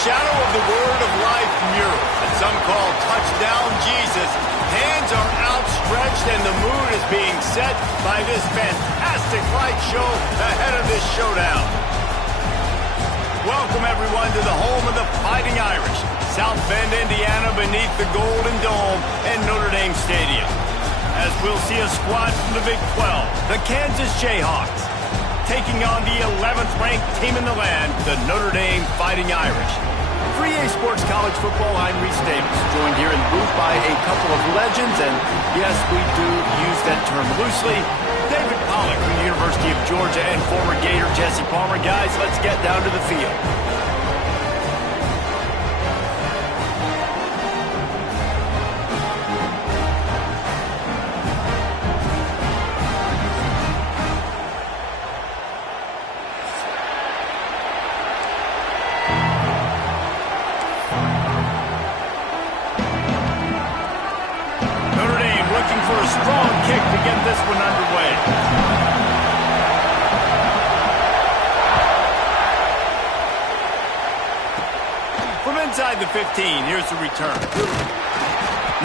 shadow of the Word of Life mural that some call Touchdown Jesus. Hands are outstretched and the mood is being set by this fantastic light show ahead of this showdown. Welcome everyone to the home of the Fighting Irish, South Bend, Indiana, beneath the Golden Dome and Notre Dame Stadium. As we'll see a squad from the Big 12, the Kansas Jayhawks, taking on the 11th ranked team in the land, the Notre Dame Fighting Irish. For EA Sports College Football, I'm Reese Davis, joined here in the booth by a couple of legends, and yes, we do use that term loosely. David Pollack from the University of Georgia and former Gator Jesse Palmer. Guys, let's get down to the field. For a strong kick to get this one underway. From inside the 15, here's the return.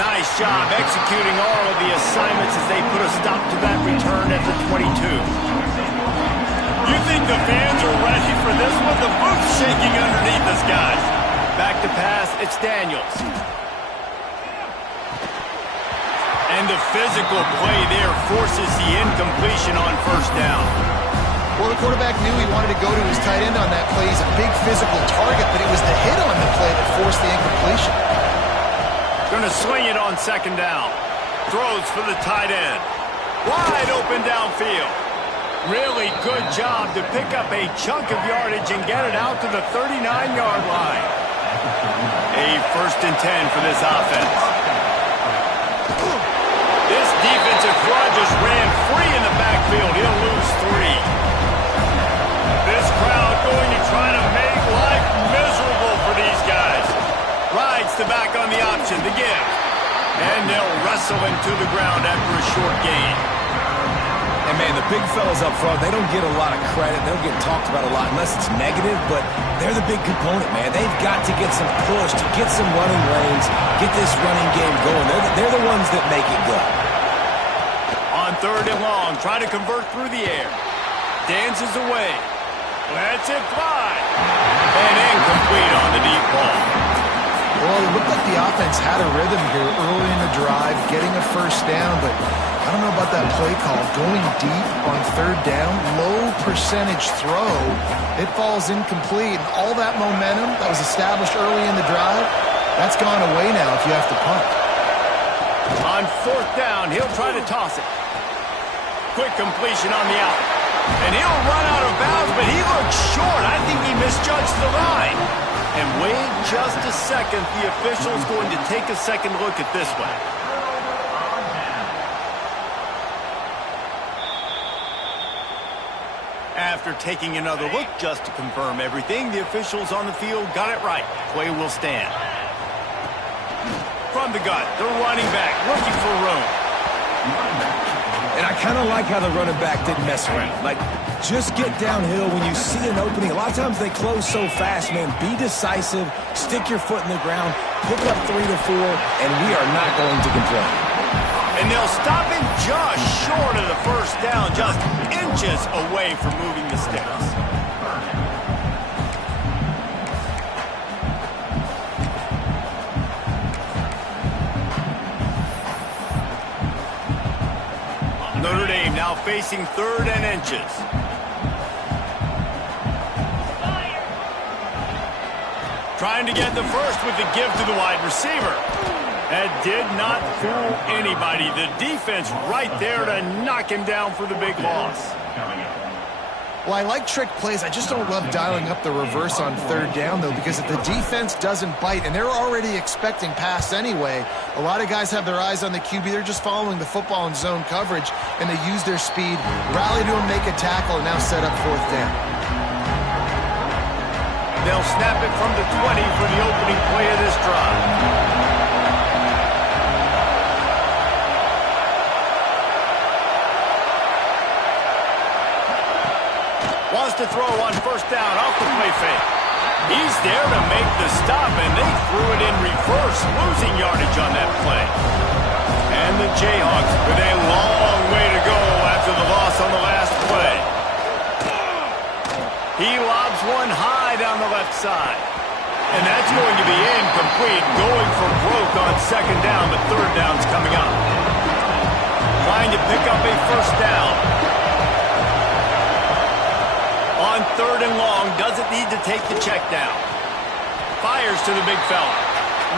Nice job executing all of the assignments as they put a stop to that return at the 22. You think the fans are ready for this one? The booth's shaking underneath us, guys. Back to pass, it's Daniels. And the physical play there forces the incompletion on first down. Well, the quarterback knew he wanted to go to his tight end on that play. He's a big physical target, but it was the hit on the play that forced the incompletion. Going to swing it on second down. Throws for the tight end. Wide open downfield. Really good job to pick up a chunk of yardage and get it out to the 39-yard line. A 1st and 10 for this offense. This defensive front just ran free in the backfield. He'll lose 3. This crowd going to try to make life miserable for these guys. Rides the back on the option to give. And they'll wrestle him to the ground after a short gain. And, man, the big fellas up front, they don't get a lot of credit. They don't get talked about a lot unless it's negative, but they're the big component, man. They've got to get some push, to get some running lanes, get this running game going. They're the ones that make it go. On 3rd and long, try to convert through the air. Dances away. Lets it fly. And incomplete on the deep ball. Well, it looked like the offense had a rhythm here early in the drive, getting a first down, but I don't know about that play call. Going deep on 3rd down, low percentage throw, it falls incomplete. And all that momentum that was established early in the drive, that's gone away now if you have to punt. On 4th down, he'll try to toss it. Quick completion on the out. And he'll run out of bounds, but he looks short. I think he misjudged the line. And wait just a second. The official's going to take a second look at this one. After taking another look just to confirm everything, the officials on the field got it right. Play will stand. From the gun, the running back looking for room. And I kind of like how the running back didn't mess around. Like, just get downhill when you see an opening. A lot of times they close so fast, man. Be decisive, stick your foot in the ground, pick up 3 to 4, and we are not going to complain. And they'll stop him just short of the first down, just inches away from moving the sticks. Notre Dame now facing 3rd and inches. Trying to get the first with the give to the wide receiver. That did not fool anybody. The defense right there to knock him down for the big loss. Well, I like trick plays. I just don't love dialing up the reverse on 3rd down, though, because if the defense doesn't bite, and they're already expecting pass anyway, a lot of guys have their eyes on the QB. They're just following the football in zone coverage, and they use their speed, rally to him, make a tackle, and now set up 4th down. They'll snap it from the 20 for the opening play of this drive. Wants to throw on 1st down off the play fake. He's there to make the stop, and they threw it in reverse, losing yardage on that play. And the Jayhawks with a long way to go after the loss on the last play. He lobs one high down the left side. And that's going to be incomplete, going for broke on second down, but third down's coming up. Trying to pick up a first down. On third and long, doesn't need to take the check down. Fires to the big fella.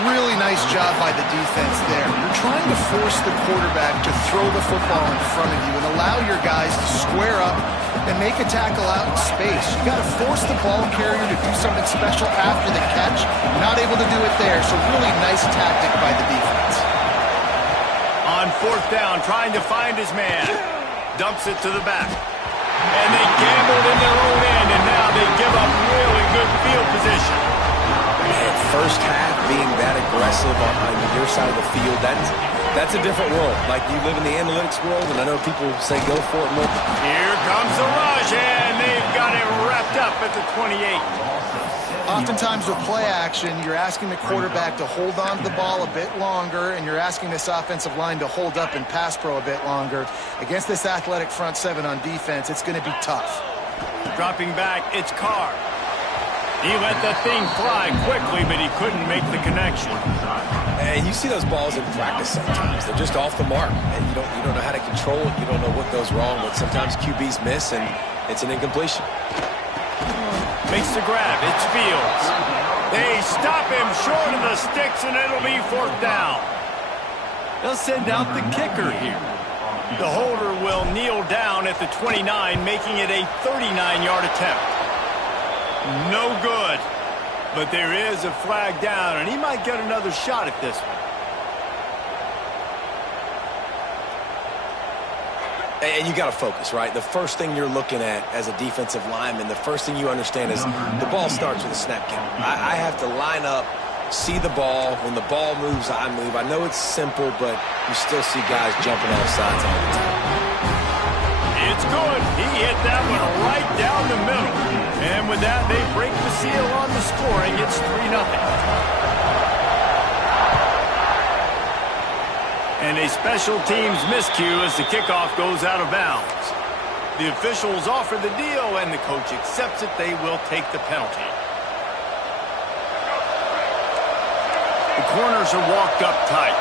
Really nice job by the defense there. You're trying to force the quarterback to throw the football in front of you and allow your guys to square up and make a tackle out in space. You got to force the ball carrier to do something special after the catch. Not able to do it there, so really nice tactic by the defense. On fourth down, trying to find his man. Dumps it to the back. And they gambled in their own end, and now they give up really good field position. Man, first half being that aggressive on your side of the field, that's a different world. Like, you live in the analytics world, and I know people say go for it more. Here comes the rush, and they've got it wrapped up at the 28. Oftentimes with play action, you're asking the quarterback to hold on to the ball a bit longer, and you're asking this offensive line to hold up in pass pro a bit longer. Against this athletic front seven on defense, it's going to be tough. Dropping back, it's Carr. He let that thing fly quickly, but he couldn't make the connection. And you see those balls in practice sometimes. They're just off the mark, and you don't know how to control it. You don't know what goes wrong, but sometimes QBs miss, and it's an incompletion. Makes the grab. It's Fields. They stop him short of the sticks, and it'll be fourth down. They'll send out the kicker here. The holder will kneel down at the 29, making it a 39-yard attempt. No good. But there is a flag down, and he might get another shot at this one. And you got to focus, right? The first thing you're looking at as a defensive lineman, the first thing you understand is the ball starts with a snap count. I have to line up, see the ball. When the ball moves, I move. I know it's simple, but you still see guys jumping off sides all the time. It's good. He hit that one right down the middle. And with that, they break the seal on the scoring. It's 3-0. And a special teams miscue as the kickoff goes out of bounds. The officials offer the deal, and the coach accepts it. They will take the penalty. The corners are walked up tight.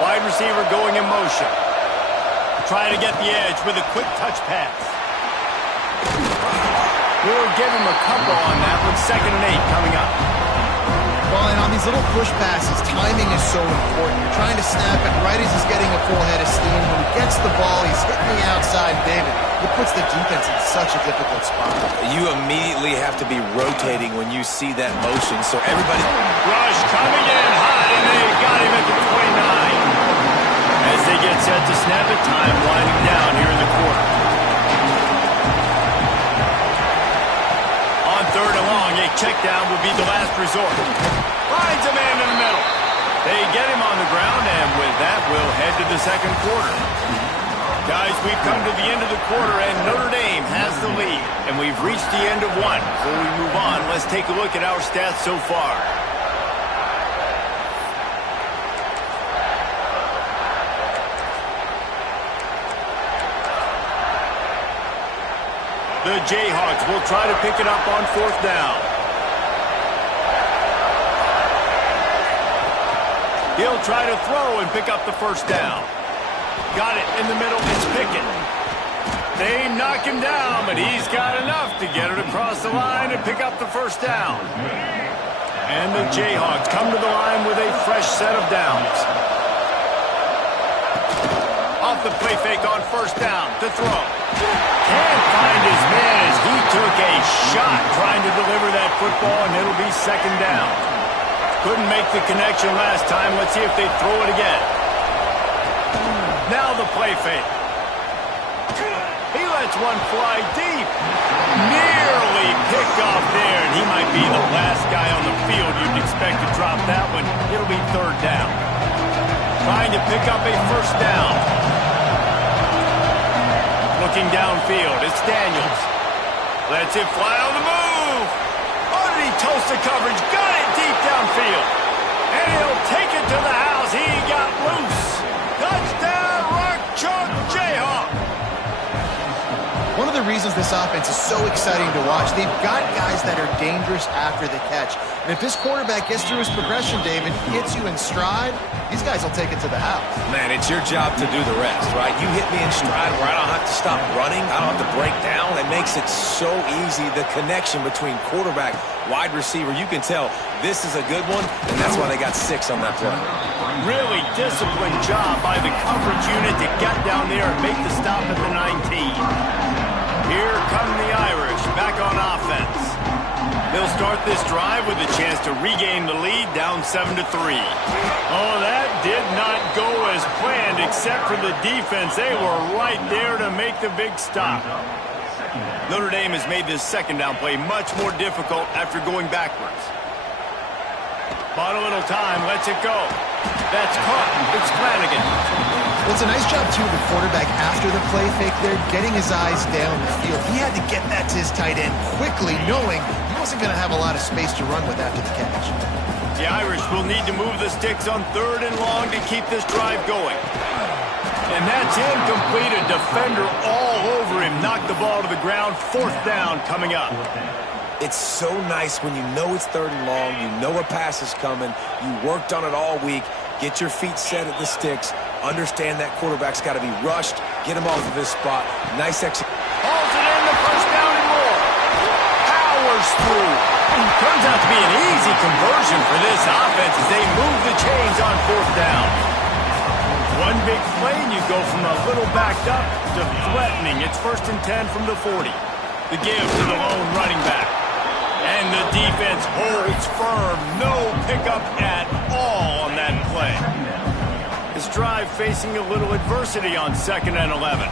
Wide receiver going in motion. Trying to get the edge with a quick touch pass. We'll give him a couple on that with 2nd and 8 coming up. Well, and on these little push passes, timing is so important. You're trying to snap it right as he's getting a full head of steam. When he gets the ball, he's hitting the outside big. It puts the defense in such a difficult spot. You immediately have to be rotating when you see that motion, so everybody... Rush coming in hot, and they got him at the 29. As they get set to snap it, time winding down here in the quarter. On third and long, a check down will be the last resort. Finds a man in the middle. They get him on the ground, and with that, we'll head to the second quarter. Guys, we've come to the end of the quarter, and Notre Dame has the lead. And we've reached the end of one. Before we move on, let's take a look at our stats so far. The Jayhawks will try to pick it up on fourth down. He'll try to throw and pick up the first down. Got it in the middle. It's Pickett. They knock him down, but he's got enough to get it across the line and pick up the first down. And the Jayhawks come to the line with a fresh set of downs. Off the play fake on first down to throw. Can't find his man as he took a shot trying to deliver that football, and it'll be second down. Couldn't make the connection last time. Let's see if they throw it again. Now the play fake. He lets one fly deep. Nearly picked off there, and he might be the last guy on the field you'd expect to drop that one. It'll be third down. Trying to pick up a first down. Looking downfield, it's Daniels. Lets it fly on the move. toast the coverage. Got it deep downfield. And he'll take it to the house. He got loose. Touchdown, Rock Chalk Jayhawk. One of the reasons this offense is so exciting to watch, they've got guys that are dangerous after the catch. And if this quarterback gets through his progression, David, hits you in stride, these guys will take it to the house. Man, it's your job to do the rest, right? You hit me in stride where I don't have to stop running. I don't have to break down. It makes it so easy, the connection between quarterback, wide receiver. You can tell this is a good one, and that's why they got 6 on that play. Really disciplined job by the coverage unit to get down there and make the stop at the 19. Here come the Irish back on offense. They'll start this drive with a chance to regain the lead, down 7-3. Oh, that did not go as planned except for the defense. They were right there to make the big stop. Notre Dame has made this second down play much more difficult after going backwards. Bought a little time, lets it go. That's caught. It's Flanagan. Well, it's a nice job, too, of the quarterback after the play fake there, getting his eyes down the field. He had to get that to his tight end quickly, knowing he wasn't going to have a lot of space to run with after the catch. The Irish will need to move the sticks on 3rd and long to keep this drive going. And that's incomplete. A defender all over him. Knocked the ball to the ground. 4th down coming up. It's so nice when you know it's 3rd and long, you know a pass is coming, you worked on it all week, get your feet set at the sticks, understand that quarterback's got to be rushed, get him off of his spot. Nice execution. Hauls it in, the first down and more. Powers through. Turns out to be an easy conversion for this offense as they move the chains on 4th down. One big play and you go from a little backed up to threatening. It's 1st and 10 from the 40. The give to the lone running back. And the defense holds firm. No pickup at all on that play. This drive facing a little adversity on 2nd and 11.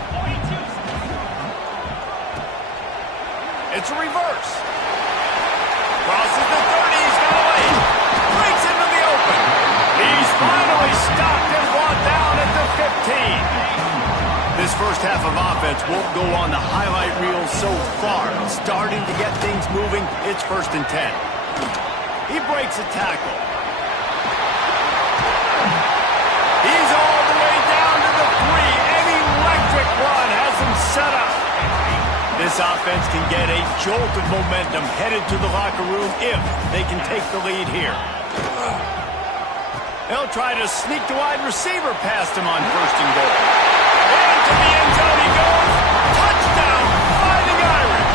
It's a reverse. Crosses the 30. He's got a lead. Breaks into the open. He's finally stopped and brought down at the 15. This first half of offense won't go on the highlight reel so far. Starting to get things moving, it's 1st and 10. He breaks a tackle. He's all the way down to the 3. An electric run has him set up. This offense can get a jolt of momentum headed to the locker room if they can take the lead here. They'll try to sneak the wide receiver past him on 1st and goal. To the end zone he goes. Touchdown, Fighting Irish.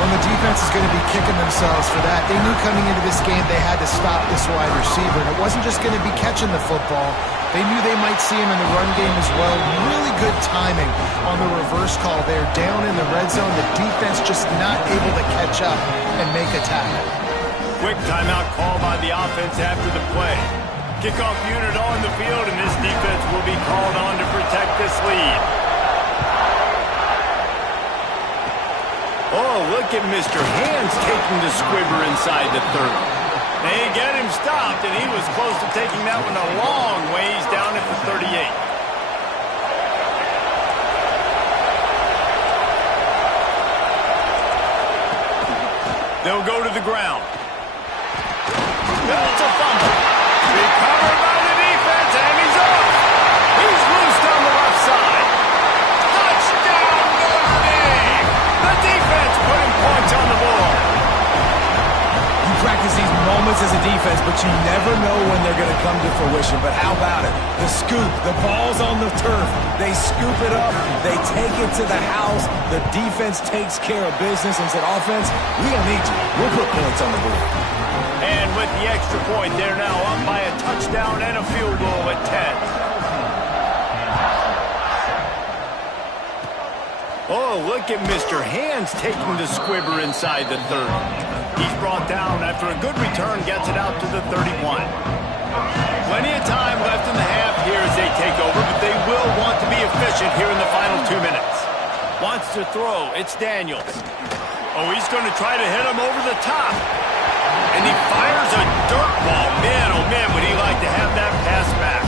When the defense is going to be kicking themselves for that, they knew coming into this game they had to stop this wide receiver. And it wasn't just going to be catching the football. They knew they might see him in the run game as well. Really good timing on the reverse call there. Down in the red zone, the defense just not able to catch up and make a tackle. Quick timeout call by the offense after the play. Kickoff unit on the field, and this defense will be called on to protect this lead. Oh, look at Mr. Hands taking the squibber inside the 30. They get him stopped, and he was close to taking that one a long ways down at the 38. They'll go to the ground. That's a fumble. Recovered by the defense, and he's off. He's loosed on the left side. Touchdown, Notre Dame. The defense putting points on the board. You practice these moments as a defense, but you never know when they're going to come to fruition. But how about it? The scoop, the ball's on the turf. They scoop it up. They take it to the house. The defense takes care of business and said, offense, we don't need you. We'll put points on the board. And with the extra point, they're now up by a touchdown and a field goal at 10. Oh, look at Mr. Hands taking the squibber inside the 30. He's brought down after a good return, gets it out to the 31. Plenty of time left in the half here as they take over, but they will want to be efficient here in the final 2 minutes. Wants to throw. It's Daniels. Oh, he's going to try to hit him over the top. And he fires a dirt ball. Man, oh man, would he like to have that pass back.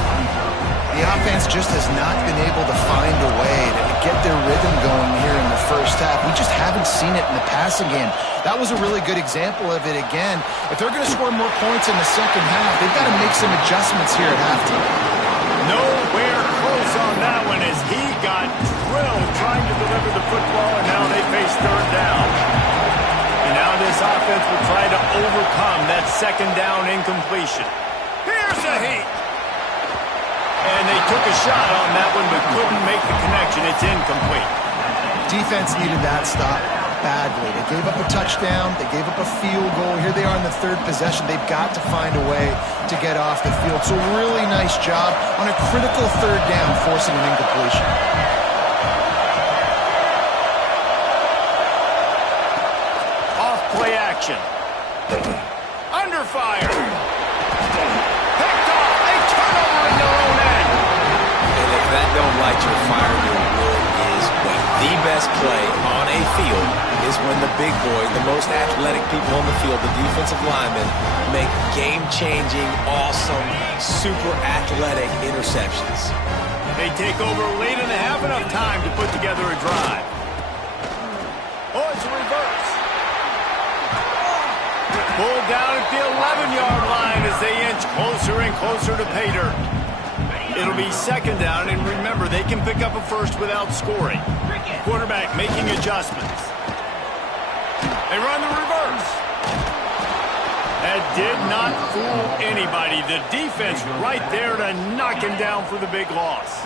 The offense just has not been able to find a way to get their rhythm going here in the first half. We just haven't seen it in the passing game. That was a really good example of it again. If they're going to score more points in the second half, they've got to make some adjustments here at halftime. Nowhere close on that one as he got drilled trying to deliver the football, and now they face third down. And now this offense will try to overcome that second down incompletion. Here's a heat. And they took a shot on that one but couldn't make the connection. It's incomplete. Defense needed that stop badly. They gave up a touchdown. They gave up a field goal. Here they are in the third possession. They've got to find a way to get off the field. So really nice job on a critical third down, forcing an incompletion. Off play action. Under fire. Picked off. A turnover in their own end. And if that don't light your fire, your wood is wet. The best play on a field is when the big boy, the most athletic people on the field, the defensive linemen, make game-changing, awesome, super athletic interceptions. They take over late in the half, enough time to put together a drive. Oh, it's a reverse. Pulled down at the 11-yard line as they inch closer and closer to pay dirt. It'll be second down, and remember, they can pick up a first without scoring. Quarterback making adjustments. They run the reverse. That did not fool anybody. The defense right there to knock him down for the big loss.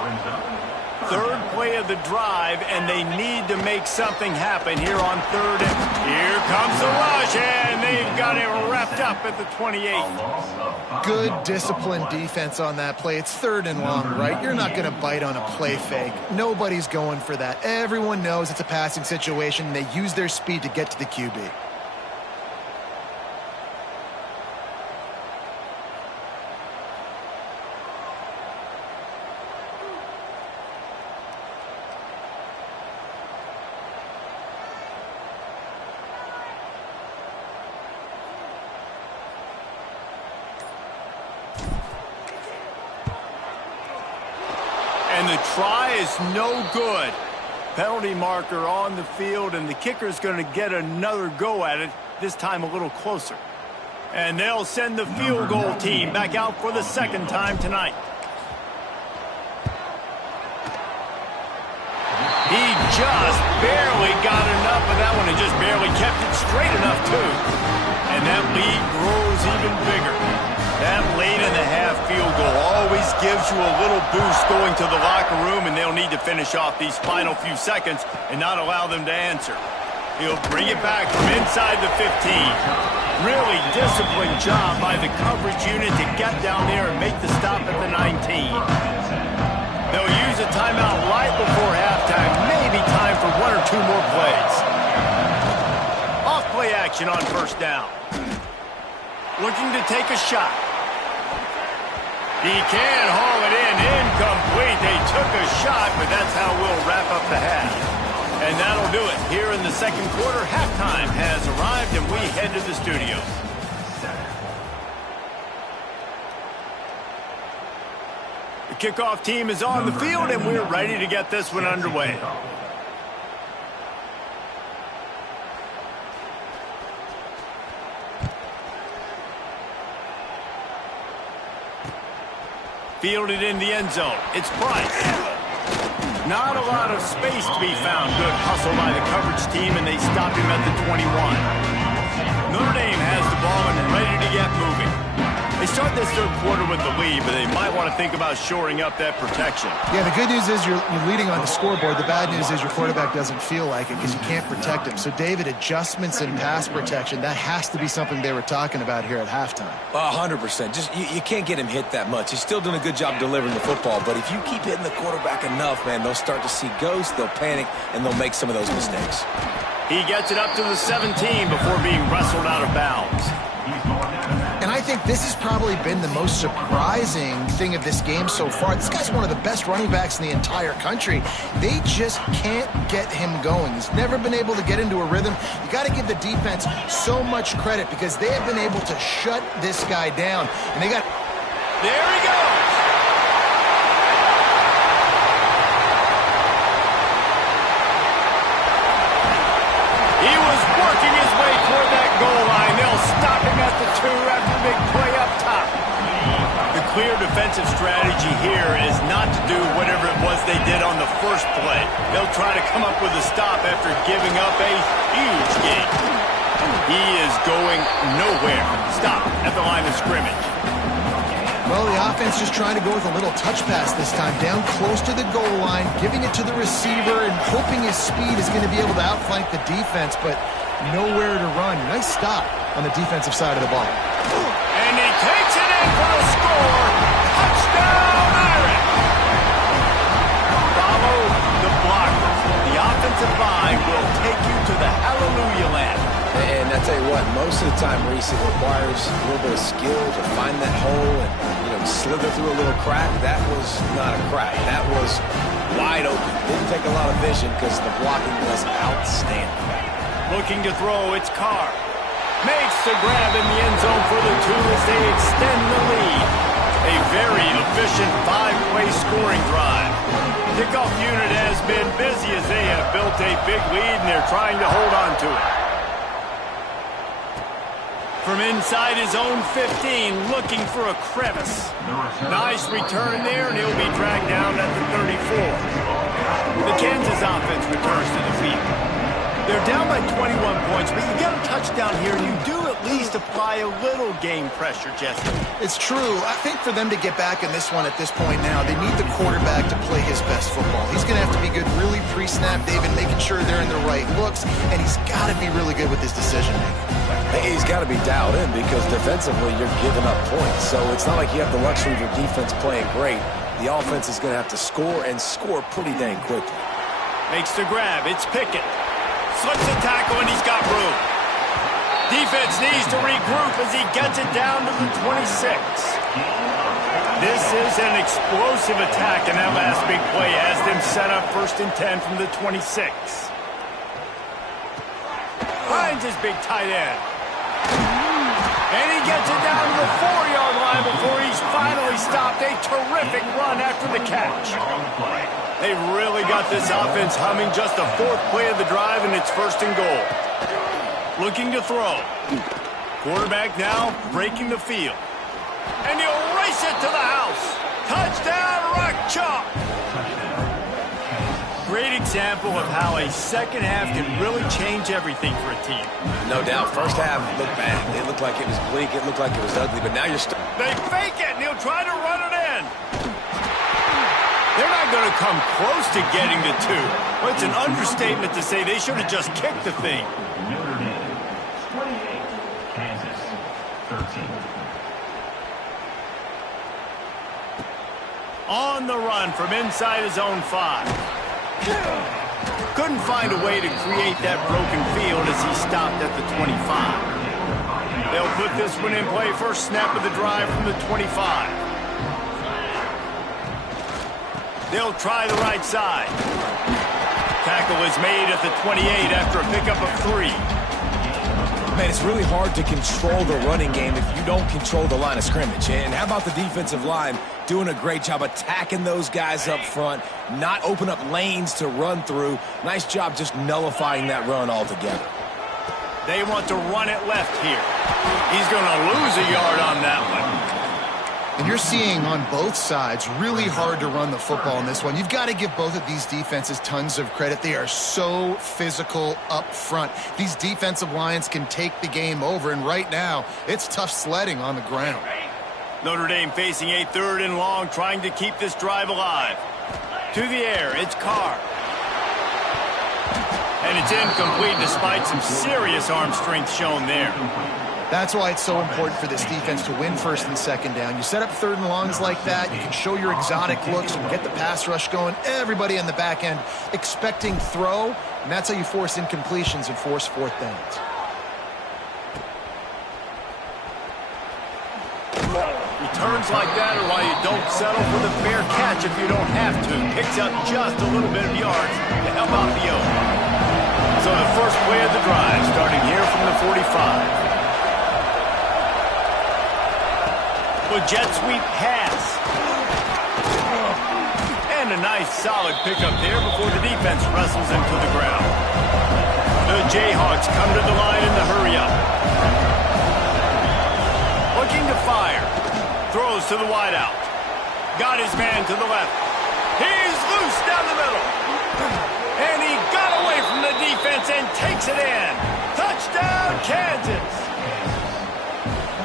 Third play of the drive, and they need to make something happen here on third. Here comes the rush, and they've got it wrapped up at the 28. Good disciplined defense on that play. It's third and long, right? You're not going to bite on a play fake. Nobody's going for that. Everyone knows it's a passing situation, and they use their speed to get to the QB. And the try is no good. Penalty marker on the field, and the kicker's going to get another go at it, this time a little closer. And they'll send the field goal team back out for the second time tonight. He just barely got enough of that one and just barely kept it straight enough, too. And that lead grows even bigger. That late in the half field goal always gives you a little boost going to the locker room, and they'll need to finish off these final few seconds and not allow them to answer. He'll bring it back from inside the 15. Really disciplined job by the coverage unit to get down there and make the stop at the 19. They'll use a timeout right before halftime, maybe time for one or two more plays. Off play action on first down. Looking to take a shot. He can haul it in, incomplete. They took a shot, but that's how we'll wrap up the half. And that'll do it. Here in the second quarter, halftime has arrived, and we head to the studio. The kickoff team is on the field, and we're ready to get this one underway. Fielded in the end zone. It's Price. Not a lot of space to be found. Good hustle by the coverage team, and they stop him at the 21. Notre Dame has the ball and ready to get moving. They start this third quarter with the lead, but they might want to think about shoring up that protection. Yeah, the good news is you're leading on the scoreboard. The bad news is your quarterback doesn't feel like it because you can't protect him. So, David, adjustments in pass protection, that has to be something they were talking about here at halftime. 100%. Just you can't get him hit that much. He's still doing a good job delivering the football, but if you keep hitting the quarterback enough, man, they'll start to see ghosts, they'll panic, and they'll make some of those mistakes. He gets it up to the 17 before being wrestled out of bounds. And I think this has probably been the most surprising thing of this game so far. This guy's one of the best running backs in the entire country. They just can't get him going. He's never been able to get into a rhythm. You got to give the defense so much credit because they have been able to shut this guy down. And they got... There he goes. defensive strategy here is not to do whatever it was they did on the first play. They'll try to come up with a stop after giving up a huge gain. He is going nowhere. Stop at the line of scrimmage. Well, the offense just trying to go with a little touch pass this time, down close to the goal line, giving it to the receiver and hoping his speed is going to be able to outflank the defense, but nowhere to run. Nice stop on the defensive side of the ball. And he takes it in for a score. Touchdown, Irish. Follow the blockers. The offensive line will take you to the hallelujah land. And I tell you what, most of the time, Reese, it requires a little bit of skill to find that hole and, slither through a little crack. That was not a crack. That was wide open. Didn't take a lot of vision because the blocking was outstanding. Looking to throw, it's Carr. Makes the grab in the end zone for the 2 as they extend the lead. A very efficient 5-play scoring drive. Kickoff unit has been busy as they have built a big lead and they're trying to hold on to it. From inside his own 15, looking for a crevice. Nice return there, and he'll be dragged down at the 34. The Kansas offense returns to the field. They're down by 21 points, but you get a touchdown here, and you do at least apply a little game pressure, Jesse. It's true. I think for them to get back in this one at this point now, they need the quarterback to play his best football. He's going to have to be good really pre-snap, David, making sure they're in the right looks, and he's got to be really good with his decision-making. He's got to be dialed in because defensively you're giving up points. So it's not like you have the luxury of your defense playing great. The offense is going to have to score and score pretty dang quickly. Makes the grab. It's Pickett. Slips a tackle and he's got room. Defense needs to regroup as he gets it down to the 26. This is an explosive attack, and that last big play has them set up 1st and 10 from the 26. Finds his big tight end. And he gets it down to the 4-yard line before he's finally stopped. A terrific run after the catch. They really got this offense humming. Just the 4th play of the drive, and it's 1st and goal. Looking to throw. Quarterback now breaking the field. And he'll race it to the house. Touchdown, Rock Chalk. Great example of how a second half can really change everything for a team. No doubt. First half looked bad. It looked like it was bleak. It looked like it was ugly. But now you're They fake it, and he'll try to run it in. They're not going to come close to getting the 2. Well, it's an understatement to say they should have just kicked the thing. Notre Dame, 28, Kansas, 13. On the run from inside his own 5. Couldn't find a way to create that broken field as he stopped at the 25. They'll put this one in play. First snap of the drive from the 25. They'll try the right side. Tackle is made at the 28 after a pickup of 3. Man, it's really hard to control the running game if you don't control the line of scrimmage. And how about the defensive line doing a great job attacking those guys up front, not open up lanes to run through. Nice job just nullifying that run altogether. They want to run it left here. He's going to lose a yard on that one. And you're seeing on both sides really hard to run the football in this one. You've got to give both of these defenses tons of credit. They are so physical up front. These defensive lines can take the game over, and right now it's tough sledding on the ground. Notre Dame facing a 3rd and long, trying to keep this drive alive. To the air, it's Carr. And it's incomplete despite some serious arm strength shown there. That's why it's so important for this defense to win 1st and 2nd down. You set up 3rd and longs like that, you can show your exotic looks and get the pass rush going. Everybody in the back end expecting throw, and that's how you force incompletions and force 4th downs. Returns like that are why you don't settle for the fair catch if you don't have to. Picks up just a little bit of yards to help out the O. So the first play of the drive starting here from the 45. A jet sweep pass. And a nice solid pickup there before the defense wrestles him to the ground. The Jayhawks come to the line in the hurry-up. Looking to fire. Throws to the wideout. Got his man to the left. He's loose down the middle. And he got away from the defense and takes it in. Touchdown, Kansas.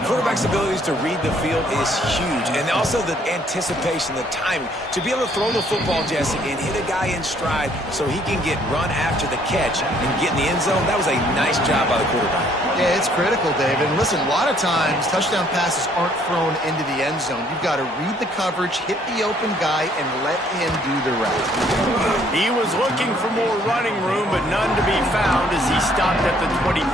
Quarterback's abilities to read the field is huge, and also the anticipation, the timing. To be able to throw the football, Jesse, and hit a guy in stride so he can get run after the catch and get in the end zone, that was a nice job by the quarterback. Yeah, it's critical, David. And listen, a lot of times touchdown passes aren't thrown into the end zone. You've got to read the coverage, hit the open guy, and let him do the rest. He was looking for more running room, but none to be found as he stopped at the 23.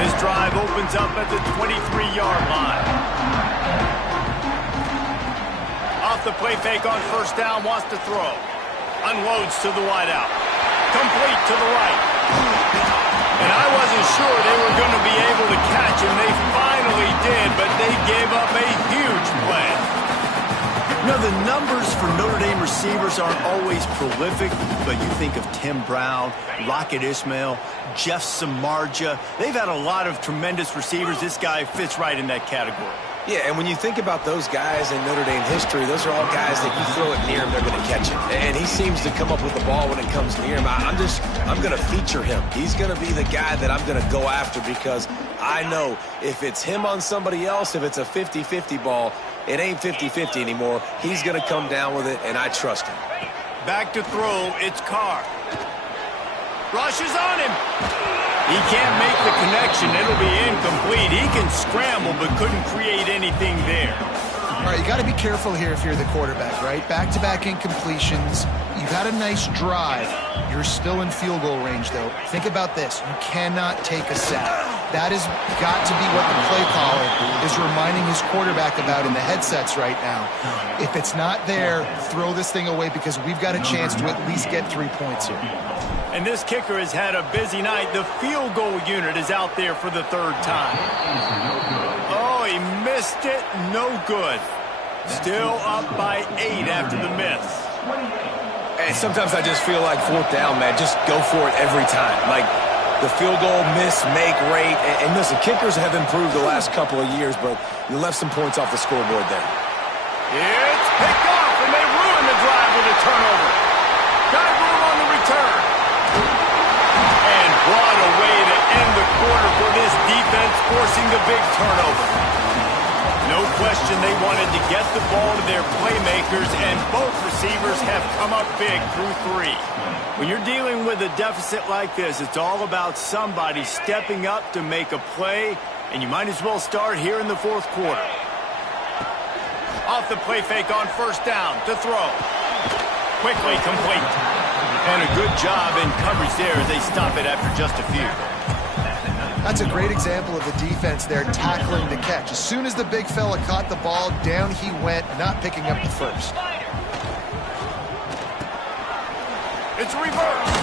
This drive opens up at the 23-yard line. Off the play fake on first down, wants to throw. Unloads to the wideout. Complete to the right. And I wasn't sure they were going to be able to catch him. They finally did, but they gave up a huge play. You know, the numbers for Notre Dame receivers aren't always prolific, but you think of Tim Brown, Rocket Ismail, Jeff Samardzija. They've had a lot of tremendous receivers. This guy fits right in that category. Yeah, and when you think about those guys in Notre Dame history, those are all guys that you throw it near him, they're going to catch it. And he seems to come up with the ball when it comes near him. I'm going to feature him. He's going to be the guy that I'm going to go after because I know if it's him on somebody else, if it's a 50-50 ball, it ain't 50-50 anymore. He's going to come down with it, and I trust him. Back to throw, it's Carr. Rushes on him. He can't make the connection. It'll be incomplete. He can scramble, but couldn't create anything there. All right, you got to be careful here if you're the quarterback, right? Back-to-back incompletions. You've had a nice drive. You're still in field goal range, though. Think about this. You cannot take a sack. That has got to be what the play caller is reminding his quarterback about in the headsets right now. If it's not there, throw this thing away because we've got a chance to at least get 3 points here. And this kicker has had a busy night. The field goal unit is out there for the third time. Oh, he missed it. No good. Still up by 8 after the miss. And sometimes I just feel like fourth down, man. Just go for it every time. Like the field goal miss, make rate. And listen, kickers have improved the last couple of years, but you left some points off the scoreboard there. It's picked off, and they ruin the drive with a turnover. Got room on the return. And what a way to end the quarter for this defense, forcing the big turnover. No question they wanted to get the ball to their playmakers, and both receivers have come up big through 3. When you're dealing with a deficit like this, it's all about somebody stepping up to make a play, and you might as well start here in the fourth quarter. Off the play fake on first down to throw. Quickly complete. And a good job in coverage there as they stop it after just a few. That's a great example of the defense there tackling the catch. As soon as the big fella caught the ball, down he went, not picking up the first. It's reversed.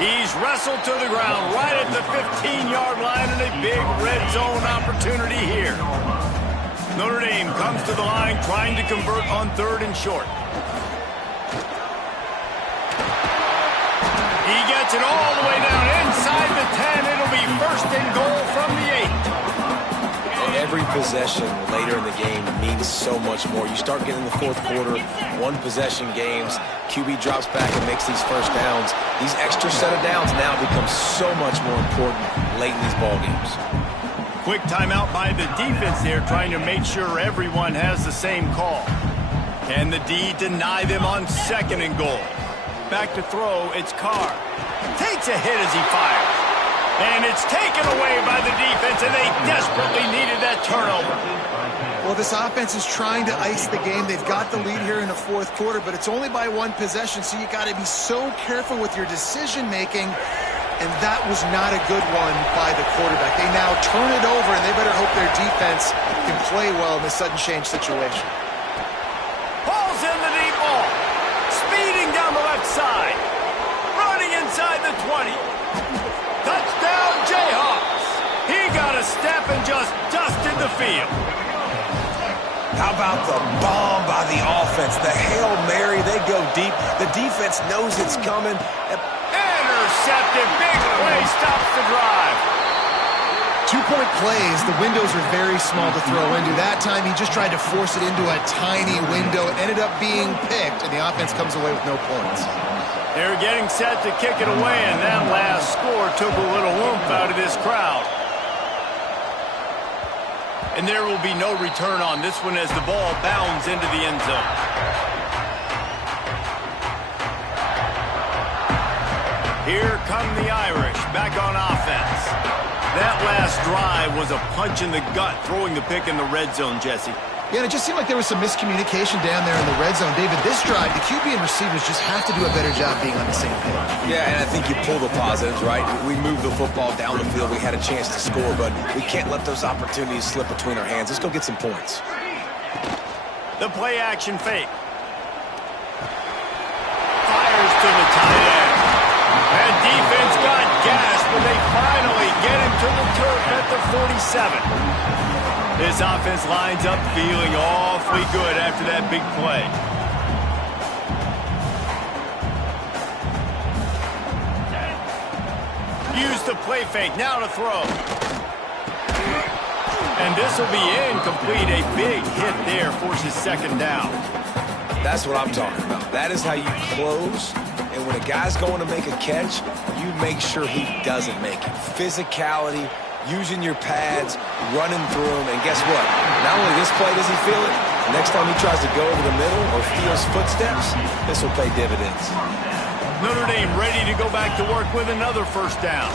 He's wrestled to the ground right at the 15-yard line and a big red zone opportunity here. Notre Dame comes to the line trying to convert on 3rd and short. He gets it all the way down inside the 10. It'll be 1st and goal from the 8. Every possession later in the game means so much more. You start getting the fourth quarter, one-possession games, QB drops back and makes these first downs. These extra set of downs now become so much more important late in these ball games. Quick timeout by the defense there, trying to make sure everyone has the same call. Can the D deny them on 2nd and goal? Back to throw, it's Carr. Takes a hit as he fires. And it's taken away by the defense, and they desperately needed that turnover. Well, this offense is trying to ice the game. They've got the lead here in the fourth quarter, but it's only by 1 possession, so you got to be so careful with your decision-making, and that was not a good one by the quarterback. They now turn it over, and they better hope their defense can play well in this sudden change situation. Ball's in the deep ball. Speeding down the left side. Running inside the 20. Touchdown, Jayhawks. He got a step and just dusted the field. How about the bomb by the offense? The Hail Mary, they go deep. The defense knows it's coming. Intercepted. Big play stops the drive. 2-point plays, the windows are very small to throw into. That time, he just tried to force it into a tiny window. It ended up being picked, and the offense comes away with no points. They're getting set to kick it away, and that last score took a little oomph out of this crowd. And there will be no return on this one as the ball bounds into the end zone. Here come the Irish back on offense. That last drive was a punch in the gut, throwing the pick in the red zone, Jesse. Yeah, and it just seemed like there was some miscommunication down there in the red zone. David, this drive, the QB and receivers just have to do a better job being on the same page. Yeah, and I think you pull the positives, right? We moved the football down the field. We had a chance to score, but we can't let those opportunities slip between our hands. Let's go get some points. The play-action fake. Fires to the tight end. That defense got gashed, but they finally get him to the turf at the 47. This offense lines up feeling awfully good after that big play. Use the play fake, now to throw. And this will be incomplete. A big hit there forces second down. That's what I'm talking about. That is how you close. And when a guy's going to make a catch, you make sure he doesn't make it. Physicality, using your pads, running through them. And guess what? Not only this play does he feel it, next time he tries to go over the middle or feels footsteps, this will pay dividends. Notre Dame ready to go back to work with another first down.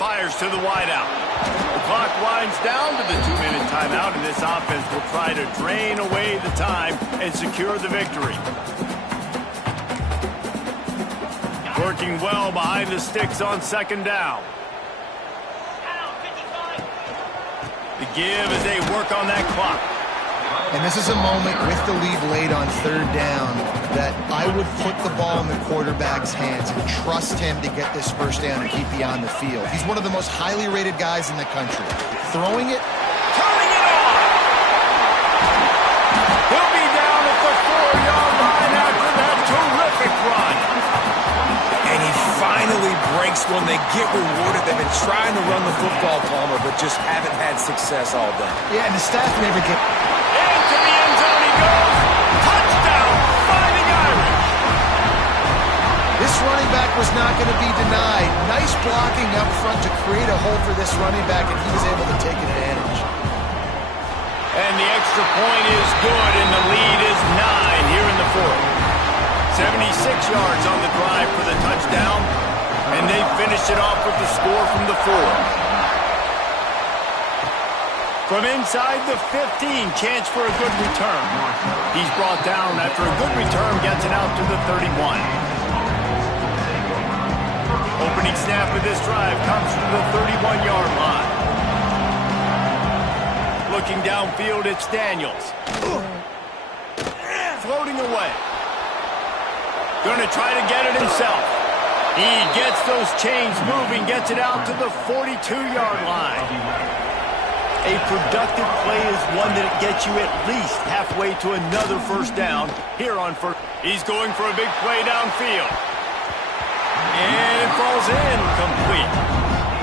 Fires to the wideout. The clock winds down to the 2-minute timeout, and this offense will try to drain away the time and secure the victory. Working well behind the sticks on second down. The give as they work on that clock. And this is a moment with the lead late on third down that I would put the ball in the quarterback's hands and trust him to get this first down and keep you on the field. He's one of the most highly rated guys in the country. Throwing it. Turning it on! He'll be down at the 4-yard line after that terrific run. And he finally breaks when they get rewarded. They've been trying to run the football, Palmer, but just haven't had success all day. Yeah, and the staff never get... Into the end zone he goes. Touchdown, Fighting Irish. This running back was not going to be denied. Nice blocking up front to create a hole for this running back, and he was able to take advantage. And the extra point is good, and the lead is 9 here in the fourth. 76 yards on the drive for the touchdown, and they finished it off with the score from the 4. From inside the 15, chance for a good return. He's brought down after a good return, gets it out to the 31. Opening snap of this drive comes from the 31-yard line. Looking downfield, it's Daniels. Floating away. Going to try to get it himself. He gets those chains moving, gets it out to the 42-yard line. A productive play is one that gets you at least halfway to another first down here on first. He's going for a big play downfield. And it falls in complete.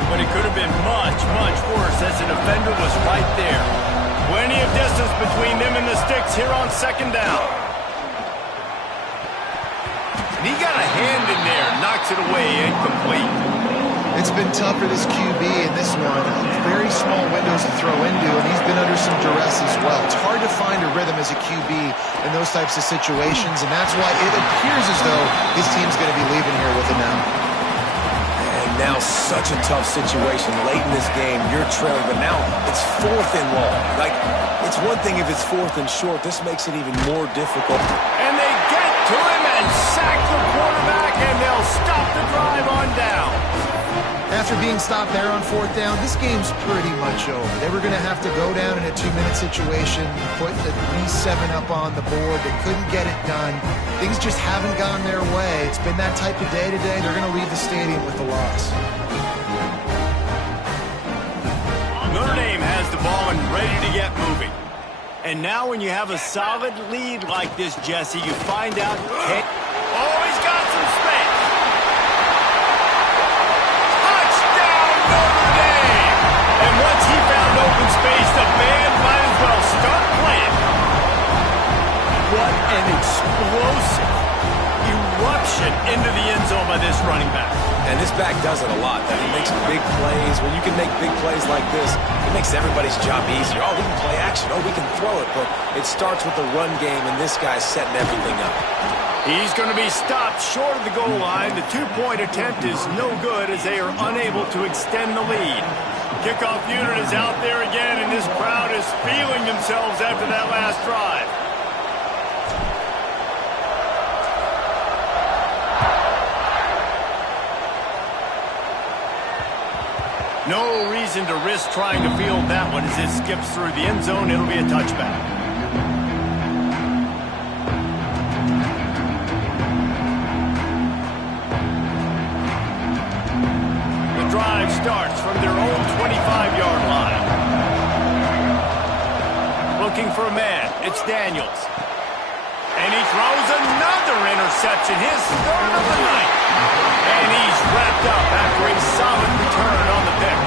But it could have been much, much worse as the defender was right there. Plenty of distance between them and the sticks here on second down. And he got a hand in there, knocks it away, incomplete. It's been tough for this QB in this one. Very small windows to throw into, and he's been under some duress as well. It's hard to find a rhythm as a QB in those types of situations, and that's why it appears as though his team's going to be leaving here with it now. And now such a tough situation. Late in this game, you're trailing, but now it's 4th and long. Like, it's one thing if it's 4th and short. This makes it even more difficult. And they get to him and sack the quarterback, and they'll stop the drive on down. After being stopped there on 4th down, this game's pretty much over. They were going to have to go down in a 2-minute situation, put at least 7 up on the board. They couldn't get it done. Things just haven't gone their way. It's been that type of day today. They're going to leave the stadium with the loss. Notre Dame has the ball and ready to get moving. And now when you have a solid lead like this, Jesse, you find out... Oh, he's got some space. Touchdown, Notre Dame! space. The band might as well start playing. What an explosive eruption into the end zone by this running back. And this back does it a lot. That he makes big plays. When you can make big plays like this, it makes everybody's job easier. Oh, we can play action. Oh, we can throw it. But it starts with the run game, and this guy's setting everything up. He's going to be stopped short of the goal line. The two-point attempt is no good as they are unable to extend the lead. Kickoff unit is out there again, and this crowd is feeling themselves after that last drive. No reason to risk trying to field that one as it skips through the end zone. It'll be a touchback. The drive starts from their own 25-yard line. Looking for a man. It's Daniels. And he throws another interception. His third of the night. And he's wrapped up after a solid return on the pick.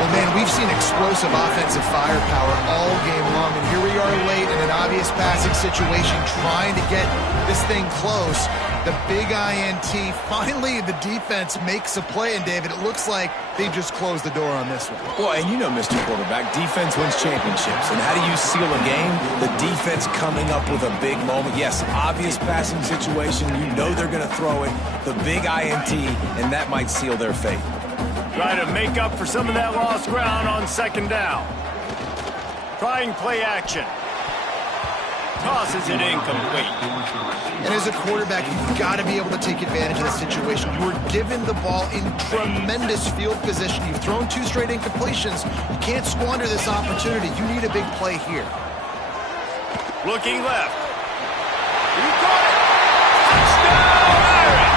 Well, man, we've seen explosive offensive firepower all game long, and here we are late in an obvious passing situation trying to get this thing close. The big INT, finally the defense makes a play, and David, it looks like they just closed the door on this one. Well, and you know, Mr. Quarterback, defense wins championships. And how do you seal a game? The defense coming up with a big moment. Yes, obvious passing situation. You know they're going to throw it. The big INT, and that might seal their fate. Try to make up for some of that lost ground on second down. Trying play action. Tosses it incomplete. And as a quarterback, you've got to be able to take advantage of the situation. You were given the ball in tremendous field position. You've thrown 2 straight incompletions. You can't squander this opportunity. You need a big play here. Looking left. He caught it. Touchdown, Irish.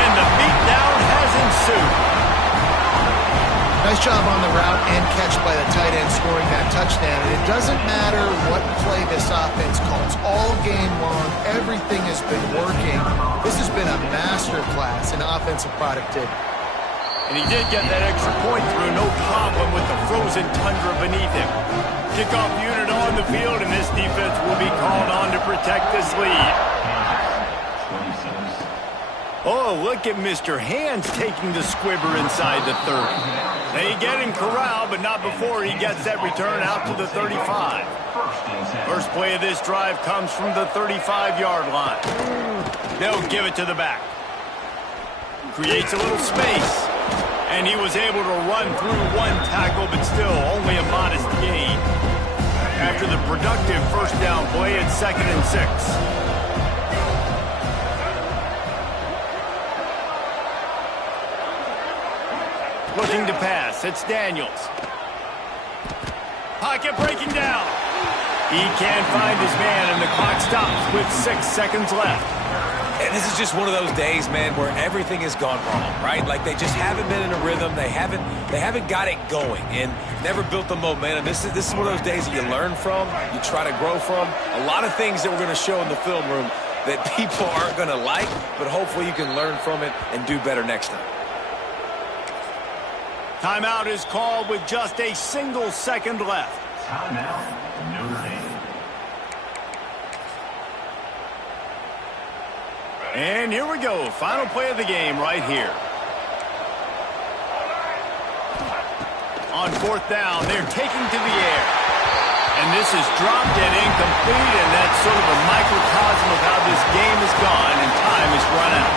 And the beatdown has ensued. Nice job on the route and catch by the tight end scoring that touchdown. And it doesn't matter what play this offense calls. All game long, everything has been working. This has been a masterclass in offensive productivity. And he did get that extra point through, no problem with the frozen tundra beneath him. Kickoff unit on the field, and this defense will be called on to protect this lead. Oh, look at Mr. Hands taking the squibber inside the 30. They get him corralled, but not before he gets that return out to the 35. First play of this drive comes from the 35-yard line. They'll give it to the back. Creates a little space. And he was able to run through one tackle, but still only a modest gain. After the productive first down play, it's 2nd and 6. Looking to pass. It's Daniels. Pocket breaking down. He can't find his man, and the clock stops with 6 seconds left. And this is just one of those days, man, where everything has gone wrong, right? Like they just haven't been in a rhythm. They haven't got it going and never built the momentum. This is one of those days that you learn from, you try to grow from. A lot of things that we're going to show in the film room that people aren't going to like, but hopefully you can learn from it and do better next time. Timeout is called with just a single second left. Timeout, Notre Dame. And here we go. Final play of the game right here. On 4th down, they're taking to the air. And this is dropped and incomplete, and that's sort of a microcosm of how this game has gone, and time has run out.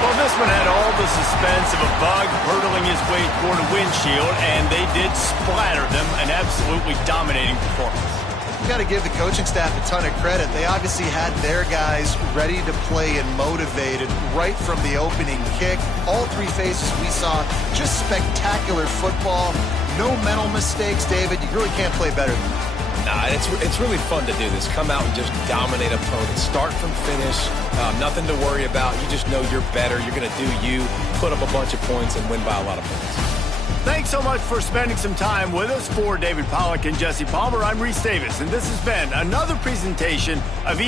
Well, this one had all the suspense of a bug hurtling his way toward a windshield, and they did splatter them, an absolutely dominating performance. You've got to give the coaching staff a ton of credit. They obviously had their guys ready to play and motivated right from the opening kick. All 3 phases we saw, just spectacular football. No mental mistakes, David. You really can't play better than that. Nah, it's really fun to do this. Come out and just dominate opponents. Start from finish. Nothing to worry about. You just know you're better. You're going to do you, put up a bunch of points, and win by a lot of points. Thanks so much for spending some time with us. For David Pollack and Jesse Palmer, I'm Reese Davis, and this has been another presentation of EA.